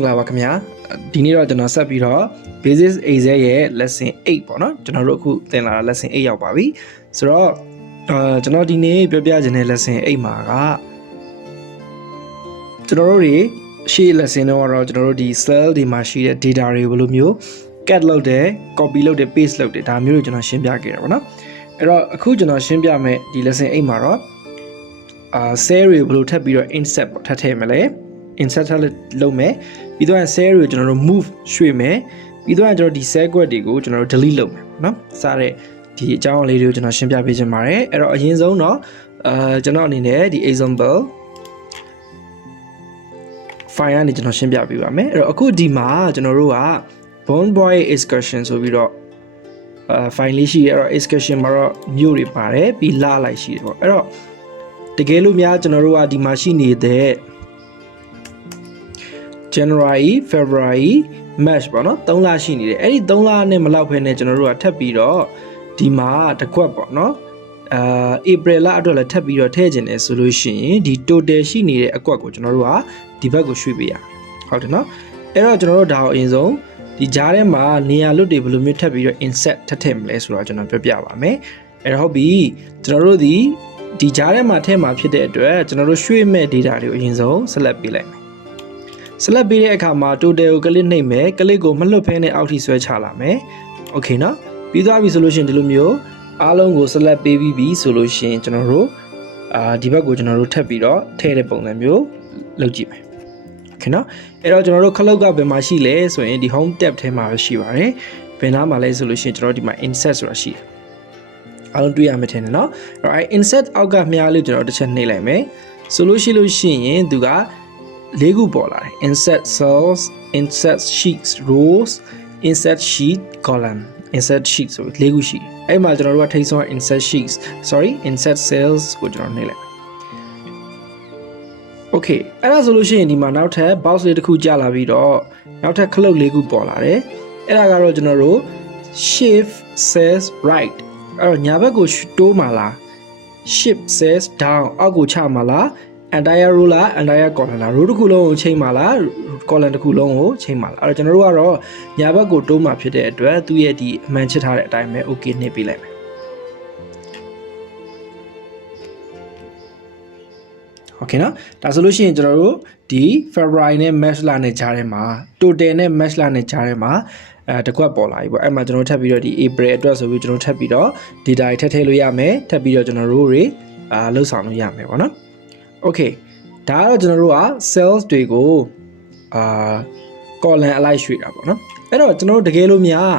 င်္ဂလာပါခင်ဗျာဒီနေ့တော့ကျွန်တော်ဆက်ပြီးတော့ Basis AZ ရဲ့ lesson 8ပေါ့နော်ကျွန်တော်တို့အခုသင်လာတာ lesson 8ရောက်ပါပြီဆိုတော့ကျွန်တော်ဒီနေ့ပြောပြခြင်းတဲ့ lesson 8မှာကကျွန်တော်တို့တွေရှေ့ lesson တော့ကျွန်တော်တို့ဒီ cell ဒီမှာရှိတဲ့ data တွေဘယ်လိုမျိုး cat လုပ်တယ် copy လုပ်တယ် paste လုပ်တယ်ဒါမျိုးတွေကျွန်တော်ရှင်းပြခဲ့တာပေါ့နော်အဲ့တော့အခုကျွန်တော်ရှင်းပြမယ်ဒီ lesson 8မှာတော့cell တွေဘယ်လိုထပ်ပြီးတော့ insert ပေါ့ထပ်ထည့်မလဲinsert လုပ်မယ်ပြီးတော့ cell တွေကိုကျွန်တော်တို့ move ရွှေ့မယ်ပြီးတော့ကျွန်တော်ဒီ cell quad တွေကိုကျွန်တော်တို့ delete လုပ်မယ်เนาะစတဲ့ဒီအကြောင်းအလေးတွေကိုကျွန်တော်ရှင်းပြပေးချင်ပါတယ်အဲ့တော့အရင်ဆုံးတော့ကျွန်တော်အနေနဲ့ဒီ example file ကနေကျွန်တော်ရှင်းပြပေးပါမယ်အဲ့တော့အခုဒီမှာကျွန်တော်တို့က bond boy excursion ဆိုပြီးတော့file လေးရှိရအဲ့တော့ excursion မှာတော့မြို့တွေပါတယ်ပြီးလာလိုက်ရှိတယ်ပေါ့အဲ့တော့တကယ်လို့များကျွန်တော်တို့ကဒီမှာရှိနေတဲ့ January February March ပေါ့နော်3လရှိနေတယ်အဲ့ဒီ3လနဲ့မလောက်ဖဲနဲ့ကျွန်တော်တို့ကထပ်ပြီးတော့ဒီမှာတစ်ခွက်ပေါ့နော်April လအတွက်လည်းထပ်ပြီးတော့ထည့်ခြင်းတယ်ဆိုလို့ရှိရင်ဒီ total ရှိနေတဲ့အကွက်ကိုကျွန်တော်တို့ကဒီဘက်ကိုရွှေ့ပေးရဟုတ်တယ်နော်အဲ့တော့ကျွန်တော်တို့ဒါကိုအရင်ဆုံးဒီကြားထဲမှာနေရာလွတ်တွေဘယ်လိုမျိုးထပ်ပြီးတော့ insert ထည့်မလဲဆိုတော့ကျွန်တော်ပြောပြပါမယ်အဲ့တော့ဟုတ်ပြီကျွန်တော်တို့ဒီကြားထဲမှာထည့်မှာဖြစ်တဲ့အတွက်ကျွန်တော်တို့ရွှေ့မဲ့ data တွေကိုအရင်ဆုံး select ပေးလိုက်မယ်select ပေးတဲ့အခါမှာ total ကို click နှိပ်မယ် click ကိုမလွတ်ဖဲနဲ့အောက်ထိဆွဲချလာမယ် okay နော်ပြီးသွားပြီဆိုလို့ရှိရင်ဒီလိုမျိုးအားလုံးကို select ပေးပြီးပြီဆိုလို့ရှိရင်ကျွန်တော်တို့ဒီဘက်ကိုကျွန်တော်တို့ထပ်ပြီးတော့ထည့်တဲ့ပုံစံမျိုးလုပ်ကြည့်မယ် okay နော်အဲ့တော့ကျွန်တော်တို့ခလုတ်ကဘယ်မှာရှိလဲဆိုရင်ဒီ home tab ထဲမှာပဲရှိပါတယ်ဘယ်နားမှာလဲဆိုလို့ရှိရင်ကျွန်တော်တို့ဒီမှာ insert ဆိုတာရှိတယ်အားလုံးတွေ့ရမယ်ထင်တယ်နော်အဲ့ insert အောက်ကမြားလေးကျွန်တော်တစ်ချက်နှိပ်လိုက်မယ်ဆိုလို့ရှိရင်သူက၄ခုပေါ်လာတယ် insert cells insert sheets rows insert sheet column insert sheet ဆို၄ခုရှိတယ်အဲ့မှာကျွန်တော်တို့ကထိဆုံး insert sheets insert cells ကိုကျွန်တော်နှိပ်လိုက် okay အဲ့ဒါဆိုလို့ရှိရင်ဒီမှာနောက်ထပ် box လေးတစ်ခုကြာလာပြီးတော့နောက်ထပ်ခလုတ်၄ခုပေါ်လာတယ်အဲ့ဒါကတော့ကျွန်တော်တို့ shift cells right အဲ့တော့ညာဘက်ကိုတိုးမှာလား shift cells down အောက်ကိုချမှာလားentire row လား entire column လား row တစ်ခုလုံးကိုချိန်ပါလား column တစ်ခုလုံးကိုချိန်ပါလားအဲ့တော့ကျွန်တော်တို့ကတော့ညာဘက်ကိုတိုးမှာဖြစ်တဲ့အတွက်သူ့ရဲ့ဒီအမှန်ချစ်ထားတဲ့အတိုင်းပဲ okay နှိပ်ပေးလိုက်မယ် okay နော်ဒါဆိုလို့ရှိရင်ကျွန်တော်တို့ဒီ February နဲ့ March လနဲ့ကြားထဲမှာ total နဲ့ March လနဲ့ကြားထဲမှာတစ်ခွက်ပေါ်လာပြီပေါ့အဲ့မှာကျွန်တော်ထပ်ပြီးတော့ဒီ April အတွက်ဆိုပြီးကျွန်တော်ထပ်ပြီးတော့ data တွေထည့်လို့ရမယ်ထပ်ပြီးတော့ကျွန်တော်တို့တွေလှုပ်ဆောင်လို့ရမယ်ပေါ့နော်okay ဒါကတော့ကျွန်တော်တို့က cells တွေကိုcolumn အလိုက်ရွှေ့တာပေါ့နော်အဲ့တော့ကျွန်တော်တို့တကယ်လို့များ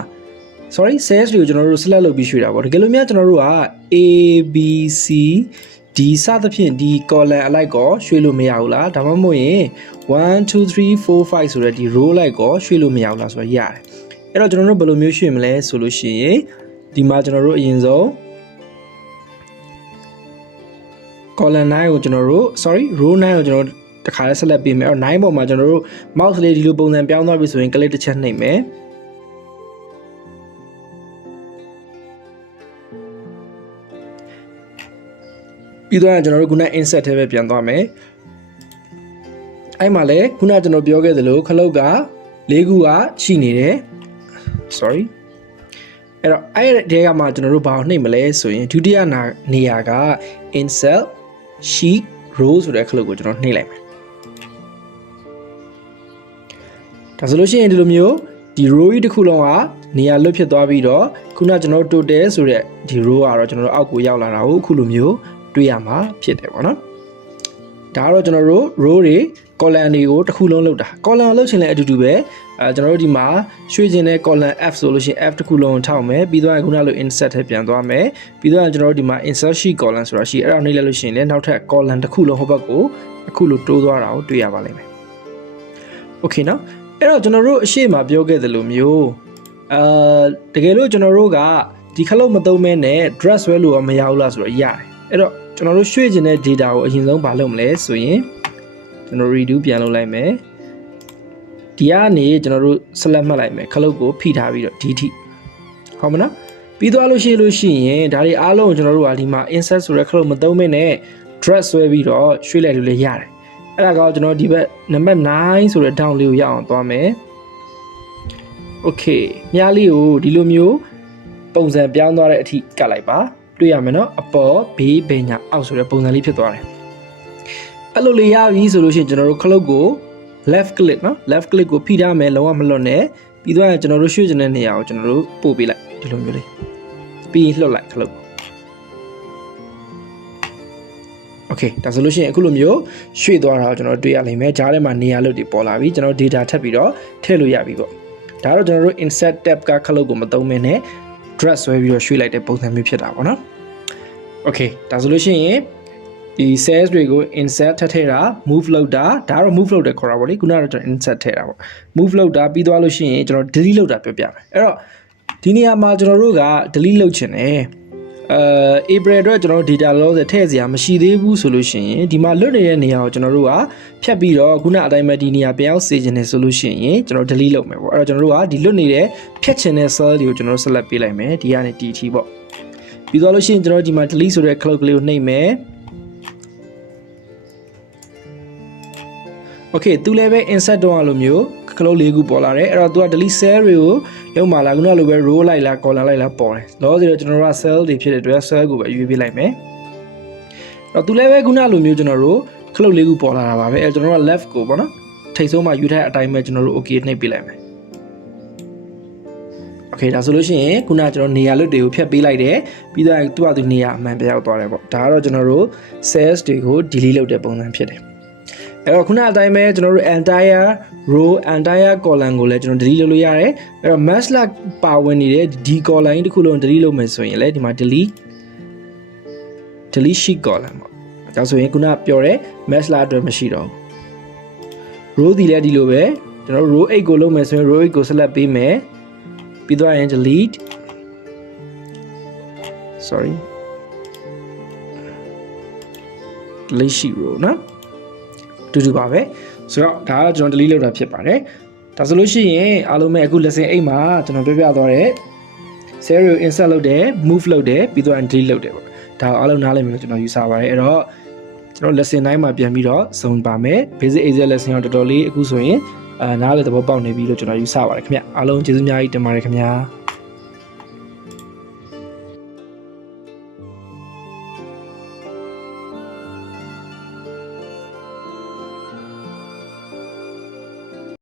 cells တွေကိုကျွန်တော်တို့ select လုပ်ပြီးရွှေ့တာပေါ့တကယ်လို့များကျွန်တော်တို့က A B C D စသဖြင့်ဒီ column အလိုက်ကိုရွှေ့လို့မရဘူးလားဒါမှမဟုတ်ရင်1 2 3 4 5ဆိုတဲ့ဒီ row လိုက်ကိုရွှေ့လို့မရဘူးလားဆိုတော့ရတယ်အဲ့တော့ကျွန်တော်တို့ဘယ်လိုမျိုးရွှေ့မလဲဆိုလို့ရှိရင်ဒီမှာကျွန်တော်တို့အရင်ဆုံး column 9ကိုကျွန်တော်တို့ row 9ကိုကျွန်တော်တခါလဲ select ပေးမယ်အဲ့တော့9ပေါ်မှာကျွန်တော်တို့ mouse လေးဒီလိုပုံစံပြောင်းသွားပြီဆိုရင် click တစ်ချက်နှိပ်မယ်ပြီးတော့ကျွန်တော်တို့ခုန insert ထဲပဲပြန်သွားမယ်အဲ့မှာလဲခုနကျွန်တော်ပြောခဲ့သလိုခလုတ်က၄ခုကရှိနေတယ်အဲ့တော့အဲ့ဒီကမှကျွန်တော်တို့ဘာကိုနှိပ်မလဲဆိုရင်ဒုတိယနေရာက insert sheet row ဆိုတဲ့ခလုတ်ကိုကျွန်တော်နှိပ်လိုက်မယ်ဒါဆိုလို့ရှိရင်ဒီလိုမျိုးဒီ row ကြီးတစ်ခုလုံးကနေရာလွတ်ဖြစ်သွားပြီးတော့ခုနကျွန်တော်တို့ total ဆိုတဲ့ဒီ row ကတော့ကျွန်တော်တို့အောက်ကိုရောက်လာတာကိုအခုလိုမျိုးတွေ့ရမှာဖြစ်တယ်ပေါ့နော်ဒါကတော့ကျွန်တော်တို့ row တွေ column တွေကိုတစ်ခုလုံးလောက်တာ column လောက်ချင်လဲအတူတူပဲကျွန်တော်တို့ဒီမှာရွှေ့ခြင်းတဲ့ column F ဆိုလို့ရှိရင် F တစ်ခုလုံးထောက်မယ်ပြီးတော့ခုနလို insert ထဲပြန်သွားမယ်ပြီးတော့ကျွန်တော်တို့ဒီမှာ insert sheet column ဆိုတာရှိအဲ့ဒါနှိပ်လိုက်လို့ရှိရင်လည်းနောက်ထပ် column တစ်ခုလုံးဟိုဘက်ကိုအခုလိုတိုးသွားတာကိုတွေ့ရပါလိမ့်မယ် okay နော်အဲ့တော့ကျွန်တော်တို့အရှိမပြောခဲ့သလိုမျိုးတကယ်လို့ကျွန်တော်တို့ကဒီခလုတ်မသုံးမဲနဲ့ dress ဆွဲလို့မရဘူးလားဆိုတော့ရတယ်အဲ့တော့ကျွန်တော်တို့ရွှေ့ခြင်းတဲ့ data ကိုအရင်ဆုံးမလုပ်မလဲဆိုရင်ကျွန်တော် redo ပြန်လုပ်လိုက်မယ်ဒီကနေကျွန်တော်တို့ select မှတ်လိုက်မယ်ခလုတ်ကိုဖိထားပြီးတော့ဒီထိဟုတ်မလားပြီးသွားလို့ရှိရင်ဒါတွေအားလုံးကိုကျွန်တော်တို့ကဒီမှာ insert ဆိုတဲ့ခလုတ်မသုံးမဲနဲ့ dress ဆွဲပြီးတော့ရွှေ့လိုက်လို့လည်းရတယ် အဲ့ဒါကကျွန်တော်ဒီဘက်နံပါတ်9ဆိုတဲ့ down လေးကိုရအောင်သွားမယ် Okay မြားလေးကိုဒီလိုမျိုးပုံစံပြောင်းသွားတဲ့အထိကတ်လိုက်ပါတွေ့ရမယ်နော်အပေါ်ဘေးဘင်ညာအောက်ဆိုတဲ့ပုံစံလေးဖြစ်သွားတယ်အဲ့လိုလေးရပြီဆိုလို့ရှိရင်ကျွန်တော်တို့ခလုတ်ကို left click နော် left click ကိုဖိထားမယ်လုံးဝမလွတ်နဲ့ပြီးတော့ကျွန်တော်တို့ရွှေ့ချင်တဲ့နေရာကိုကျွန်တော်တို့ပို့ပေးလိုက်ဒီလိုမျိုးလေးပြီးလှုပ်လိုက်ခလုတ် Okay ဒါဆိုလို့ရှိရင်အခုလိုမျိုးရွှေ့သွားတာကိုကျွန်တော်တွေ့ရလိမ့်မယ်ဂျားထဲမှာနေရာလုတ်တွေပေါ်လာပြီကျွန်တော် data ထပ်ပြီးတော့ထည့်လို့ရပြီပေါ့ဒါတော့ကျွန်တော်တို့ insert tab ကခလုတ်ကိုမသုံးမနဲ့ drag ဆွဲပြီးတော့ရွှေ့လိုက်တဲ့ပုံစံမျိုးဖြစ်တာပေါ့နော် Okay ဒါဆိုလို့ရှိရင်ဒီ cells တွေကို insert ထည့်တာ move လုပ်တာဒါတော့ move လုပ်တယ်ခေါ်တာပေါ့လေခုနကတော့ကျွန်တော် insert ထည့်တာပေါ့ move လုပ်တာပြီးသွားလို့ရှိရင်ကျွန်တော် delete လုပ်တာပြောပြမယ်အဲ့တော့ဒီနေရာမှာကျွန်တော်တို့က delete လုပ်ချင်တယ်April အတွက်ကျွန်တော်တို့ data လောဆယ်ထည့်စရာမရှိသေးဘူးဆိုလို့ရှိရင်ဒီမှာလွတ်နေတဲ့နေရာကိုကျွန်တော်တို့ကဖြတ်ပြီးတော့ခုနအတိုင်းပဲဒီနေရာပြောင်းစေချင်တယ်ဆိုလို့ရှိရင်ကျွန်တော် delete လုပ်မယ်ပေါ့အဲ့တော့ကျွန်တော်တို့ကဒီလွတ်နေတဲ့ဖြတ်ချင်တဲ့ cell တွေကိုကျွန်တော်တို့ select ပေးလိုက်မယ်ဒီကနေဒီအထိပေါ့ပြီးသွားလို့ရှိရင်ကျွန်တော်ဒီမှာ delete ဆိုတဲ့ cloud ကလေးကိုနှိပ်မယ် Okay သူလည်းပဲ insert တော့အလိုမျိုး cloud လေးခုပေါ်လာတယ်အဲ့တော့သူက delete cell တွေကိုလုံးမလာခုနလိုပဲ row လိုက်လား column လိုက်လားပေါ်တယ်လောဆယ်တော့ကျွန်တော်တို့က cell တွေဖြစ်တဲ့အတွက် cell ကိုပဲရွေးပေးလိုက်မယ်အဲ့တော့သူလည်းပဲခုနလိုမျိုးကျွန်တော်တို့ cloud လေးခုပေါ်လာတာပါပဲအဲ့ကျွန်တော်တို့က left ကိုပေါ့နော်ထိပ်ဆုံးမှာယူထားတဲ့အတိုင်းပဲကျွန်တော်တို့ okay နှိပ်ပေးလိုက်မယ် Okay ဒါဆိုလို့ရှိရင်ခုနကျွန်တော်နေရာလွတ်တွေကိုဖြတ်ပေးလိုက်တယ်ပြီးတော့သူ့အတူနေရာအမှန်ပြောက်သွားတယ်ပေါ့ဒါကတော့ကျွန်တော်တို့ cells တွေကို delete လုပ်တဲ့ပုံစံဖြစ်တယ်အဲ့တော့ခုနအတိုင်းပဲကျွန်တော်တို့ entire row entire column ကိုလည်းကျွန်တော် delete လုပ်လို့ရတယ်အဲ့တော့ match လာပါဝင်နေတဲ့ဒီ column တစ်ခုလုံး delete လုပ်မယ်ဆိုရင်လည်းဒီမှာ delete sheet column ပေါ့ဒါဆိုရင်ခုနပြောတဲ့ match လာအတွက်မရှိတော့ဘူး row ဒီလည်းဒီလိုပဲကျွန်တော် row 8ကိုလုပ်မယ်ဆိုရင် row 8ကို select ပေးမယ်ပြီးတော့ရင် delete sheet row နော်တူပါပဲဆိုတော့ဒါကကျွန်တော် delete လုပ်တာဖြစ်ပါတယ်ဒါဆိုလို့ရှိရင်အားလုံးပဲအခု lesson 8မှာကျွန်တော်ပြသွားတဲ့ cell ကို insert လုပ်တယ် move လုပ်တယ်ပြီးတော့ delete လုပ်တယ်ပေါ့ဒါအားလုံးနားလည်မယ်လို့ကျွန်တော်ယူဆပါတယ်အဲ့တော့ကျွန်တော် lesson 9မှာပြန်ပြီးတော့စုံပါမယ် basic Excel lesson ကိုတော်တော်လေးအခုဆိုရင်နားလည်သဘောပေါက်နေပြီလို့ကျွန်တော်ယူဆပါတယ်ခင်ဗျအားလုံးကျေးဇူးအများကြီးတင်ပါတယ်ခင်ဗျာ